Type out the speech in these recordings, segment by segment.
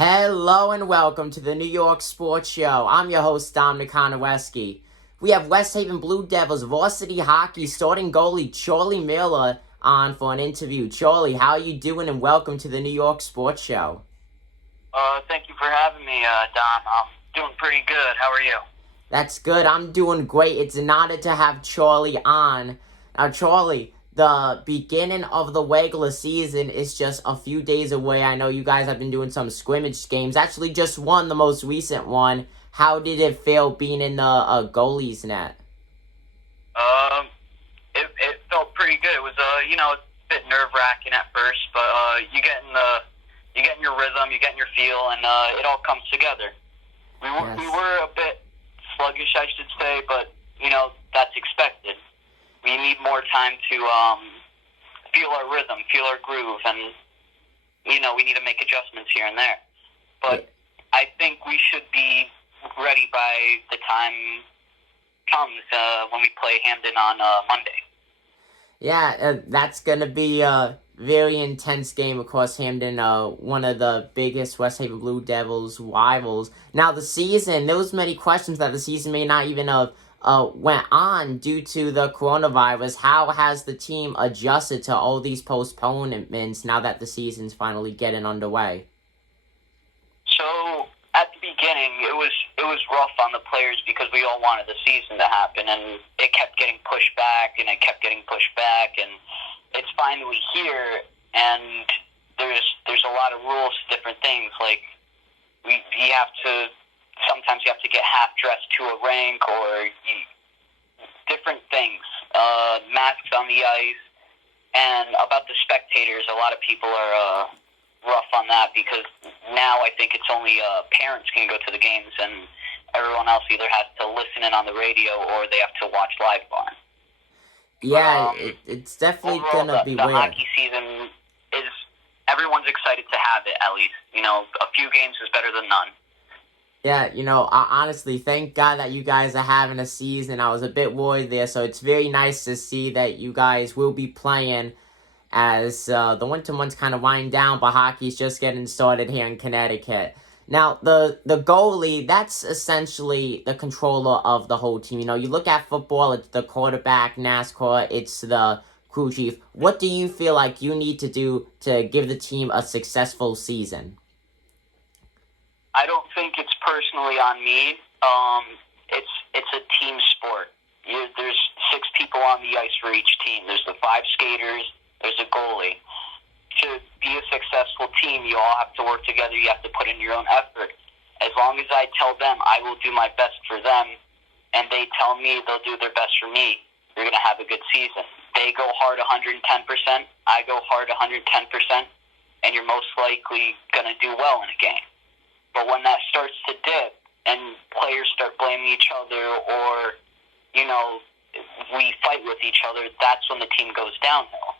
Hello and welcome to the New York Sports Show. I'm your host, Dominic Konowski. We have West Haven Blue Devils varsity hockey starting goalie Charlie Miller on for an interview. Charlie, how are you doing and welcome to the New York Sports Show. Thank you for having me, Dom. I'm doing pretty good. How are you? That's good. I'm doing great. It's an honor to have Charlie on. Now, Charlie, the beginning of the regular season is just a few days away. I know you guys have been doing some scrimmage games. Actually, just won the most recent one. How did it feel being in the goalie's net? It felt pretty good. It was a bit nerve wracking at first, but you get in your rhythm, you get in your feel, and it all comes together. We were a bit sluggish, I should say, but that's expected. We need more time to feel our rhythm, feel our groove, and we need to make adjustments here and there. But I think we should be ready by the time comes when we play Hamden on Monday. Yeah, that's going to be a very intense game. Of course, Hamden, one of the biggest West Haven Blue Devils rivals. Now, the season, there was many questions that the season may not even have went on due to the coronavirus. How has the team adjusted to all these postponements now that the season's finally getting underway? So at the beginning, it was rough on the players because we all wanted the season to happen, and it kept getting pushed back, and it's finally here. And there's a lot of rules to different things, like sometimes you have to get half dressed to a rink, or different things. Masks on the ice, and about the spectators, a lot of people are rough on that because now I think it's only parents can go to the games, and everyone else either has to listen in on the radio or they have to watch live on. Yeah, it's definitely gonna be the weird. Hockey season is everyone's excited to have it. At least a few games is better than none. Yeah, honestly, thank God that you guys are having a season. I was a bit worried there, so it's very nice to see that you guys will be playing as the winter months kind of wind down, but hockey's just getting started here in Connecticut. Now, the goalie, that's essentially the controller of the whole team. You look at football, it's the quarterback, NASCAR, it's the crew chief. What do you feel like you need to do to give the team a successful season? I don't think it's personally on me. It's a team sport. There's 6 people on the ice for each team. There's the 5 skaters. There's a goalie. To be a successful team, you all have to work together. You have to put in your own effort. As long as I tell them I will do my best for them, and they tell me they'll do their best for me, you're going to have a good season. They go hard 110%. I go hard 110%, and you're most likely going to do well in a game. But when that starts to dip and players start blaming each other, or, we fight with each other, that's when the team goes downhill.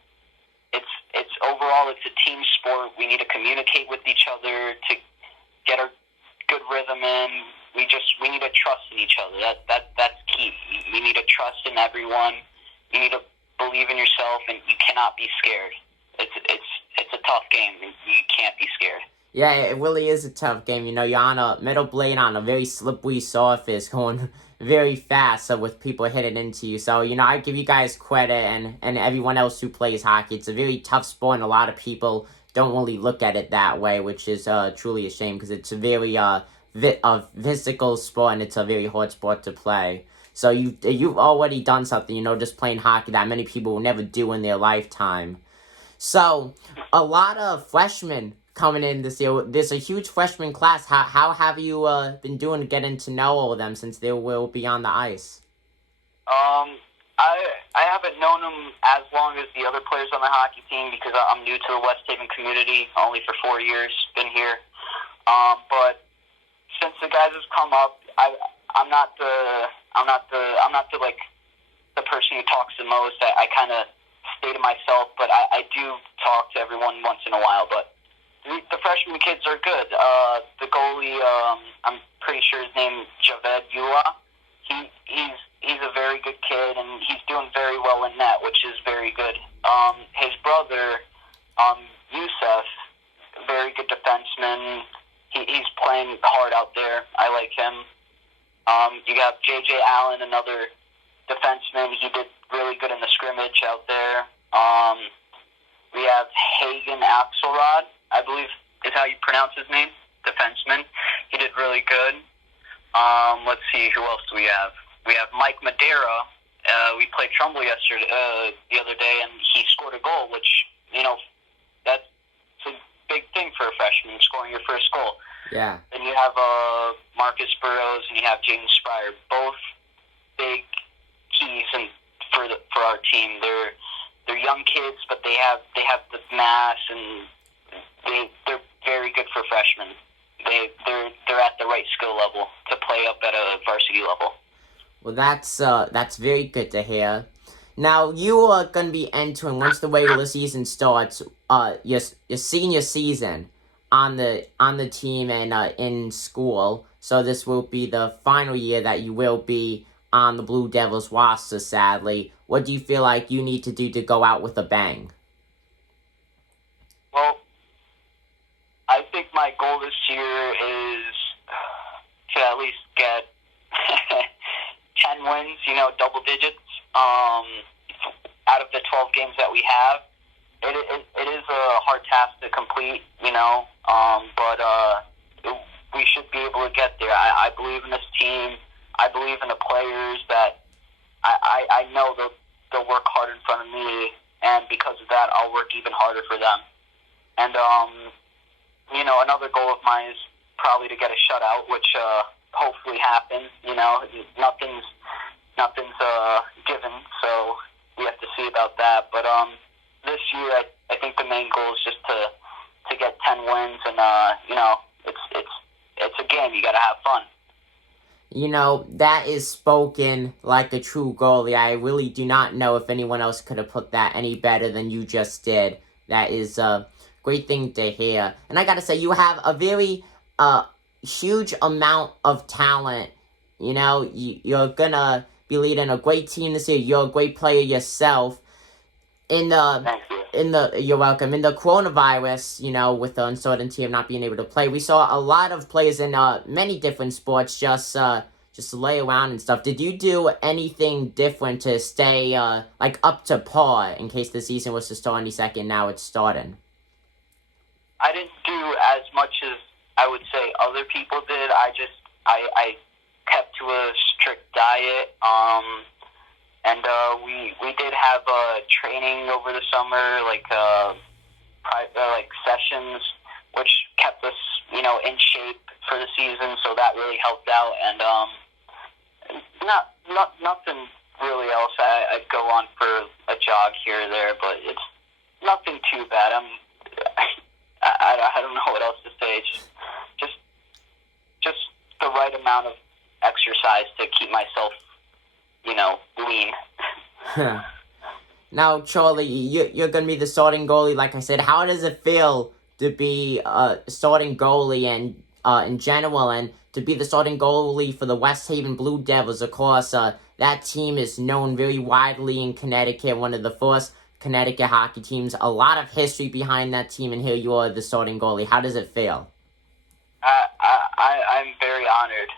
It's overall, it's a team sport. We need to communicate with each other to get our good rhythm in. We need to trust in each other. That's key. You need to trust in everyone. You need to believe in yourself, and you cannot be scared. It's a tough game, and you can't be scared. Yeah, it really is a tough game. You're on a metal blade on a very slippery surface going very fast, so with people hitting into you. So, I give you guys credit and everyone else who plays hockey. It's a very tough sport, and a lot of people don't really look at it that way, which is truly a shame because it's a very physical sport, and it's a very hard sport to play. So you've already done something, just playing hockey that many people will never do in their lifetime. So, a lot of freshmen coming in this year. There's a huge freshman class. How have you been doing getting to know all of them since they will be on the ice? I haven't known them as long as the other players on the hockey team because I'm new to the West Haven community. Only for 4 years, been here. But since the guys have come up, I'm not the person who talks the most. I kind of stay to myself, but I do talk to everyone once in a while. But the freshman kids are good. The goalie, I'm pretty sure his name is Javed Eula. He's a very good kid, and he's doing very well in net, which is very good. His brother, Youssef, very good defenseman. playing hard out there. I like him. You have J.J. Allen, another defenseman. He did really good in the scrimmage out there. We have Hagen Axelrod, I believe is how you pronounce his name, defenseman. He did really good. Let's see, who else do we have? We have Mike Madera. We played Trumbull the other day, and he scored a goal, which, that's a big thing for a freshman, scoring your first goal. Yeah. Then you have Marcus Burrows, and you have Jaden Spryer, both big keys for our team. They're young kids, but they have the mass, and they're very good for freshmen. They're at the right skill level to play up at a varsity level. Well, that's very good to hear. Now, you are going to be entering, once the regular season starts, your senior season on the team and in school. So this will be the final year that you will be on the Blue Devils roster, sadly. What do you feel like you need to do to go out with a bang? Well, I think my goal this year is to at least get 10 wins, double digits. Out of the 12 games that we have, it is a hard task to complete, but we should be able to get there. I believe in this team. I believe in the players that I know they'll work hard in front of me, and because of that, I'll work even harder for them. And, another goal of mine is probably to get a shutout, which hopefully happens. Nothing's given, so we have to see about that. But this year, I think the main goal is just to get 10 wins, and it's a game. You got to have fun. That is spoken like a true goalie. I really do not know if anyone else could have put that any better than you just did. That is a great thing to hear. And I gotta say, you have a very huge amount of talent. You're gonna be leading a great team this year. You're a great player yourself. You're welcome. In the coronavirus, with the uncertainty of not being able to play, we saw a lot of players in many different sports just lay around and stuff. Did you do anything different to stay up to par in case the season was to start any second? Now it's starting. I didn't do as much as I would say other people did. I kept to a strict diet. And we did have training over the summer, like sessions, which kept us, in shape for the season. So that really helped out. And nothing really else. I'd go on for a jog here or there, but it's nothing too bad. I don't know what else to say. Just the right amount of exercise to keep myself, lean. Now, Charlie, you're going to be the starting goalie, like I said. How does it feel to be a starting goalie and in general, and to be the starting goalie for the West Haven Blue Devils? Of course, that team is known very widely in Connecticut, one of the first Connecticut hockey teams. A lot of history behind that team, and here you are, the starting goalie. How does it feel? I'm very honored.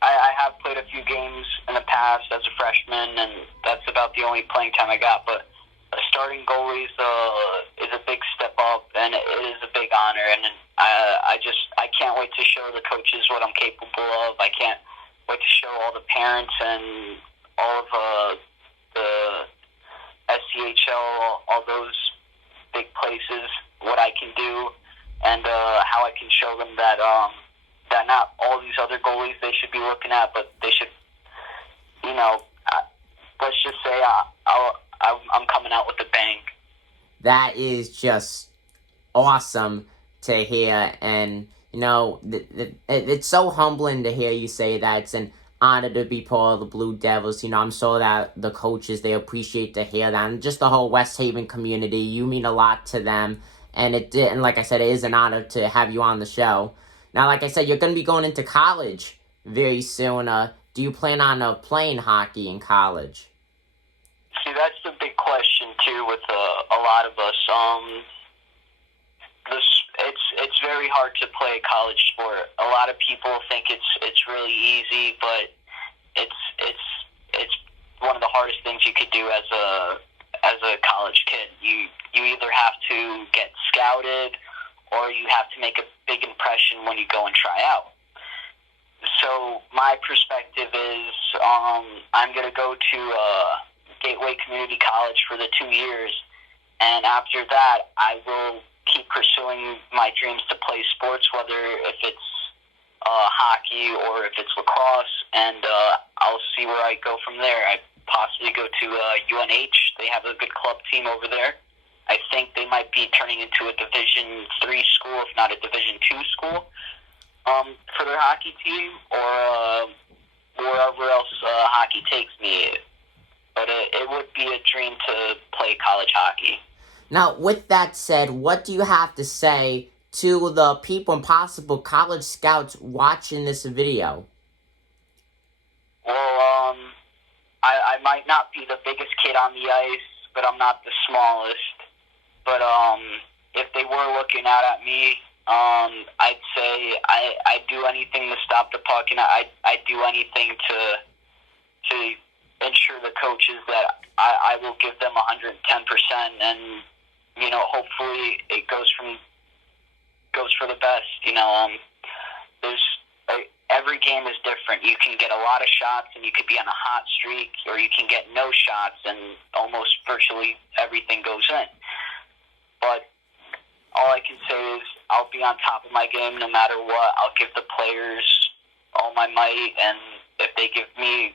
I have played a few games in the past as a freshman, and that's about the only playing time I got. But a starting goalie is a big step up, and it is a big honor. And I can't wait to show the coaches what I'm capable of. I can't wait to show all the parents and all of the SCHL, all those big places, what I can do, and how I can show them that that not all these other goalies they should be looking at, but they should, let's just say I'm coming out with a bang. That is just awesome to hear, and it's so humbling to hear you say that. It's an honor to be part of the Blue Devils. I'm sure that the coaches, they appreciate to hear that, and just the whole West Haven community. You mean a lot to them, and like I said, it is an honor to have you on the show. Now, like I said, you're going to be going into college very soon. Do you plan on playing hockey in college? See, that's the big question too with a lot of us. it's very hard to play a college sport. A lot of people think it's really easy, but it's one of the hardest things you could do as a college kid. You either have to get scouted or you have to make a big impression when you go and try out. So my perspective is I'm going to go to Gateway Community College for the 2 years, and after that I will keep pursuing my dreams to play sports, whether if it's hockey or if it's lacrosse, and I'll see where I go from there. I possibly go to UNH. They have a good club team over there. I think they might be turning into a Division III school, if not a Division II school, for their hockey team, or wherever else hockey takes me. But it would be a dream to play college hockey. Now, with that said, what do you have to say to the people and possible college scouts watching this video? Well, I might not be the biggest kid on the ice, but I'm not the smallest. But if they were looking out at me, I'd say I'd do anything to stop the puck, and I'd do anything to ensure the coaches that I will give them 110%, and hopefully it goes for the best. There's every game is different. You can get a lot of shots, and you could be on a hot streak, or you can get no shots, and almost virtually everything goes in. But all I can say is I'll be on top of my game no matter what. I'll give the players all my might, and if they give me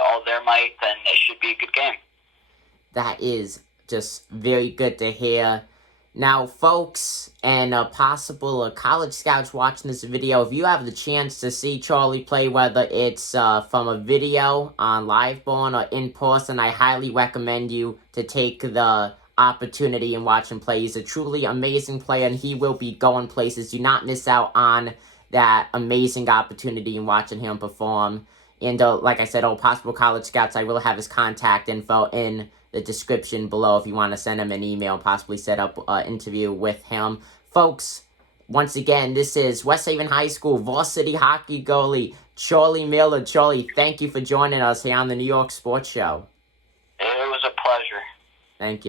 all their might, then it should be a good game. That is just very good to hear. Now, folks, and possible college scouts watching this video, if you have the chance to see Charlie play, whether it's from a video on Liveborn or in person, I highly recommend you to take the opportunity and watch him play. He's a truly amazing player, and he will be going places. Do not miss out on that amazing opportunity in watching him perform. And like I said, possible college scouts, I will have his contact info in the description below if you want to send him an email and possibly set up an interview with him. Folks, once again, this is West Haven High School varsity hockey goalie Charlie Miller. Charlie, thank you for joining us here on the New York Sports Show. It was a pleasure. Thank you.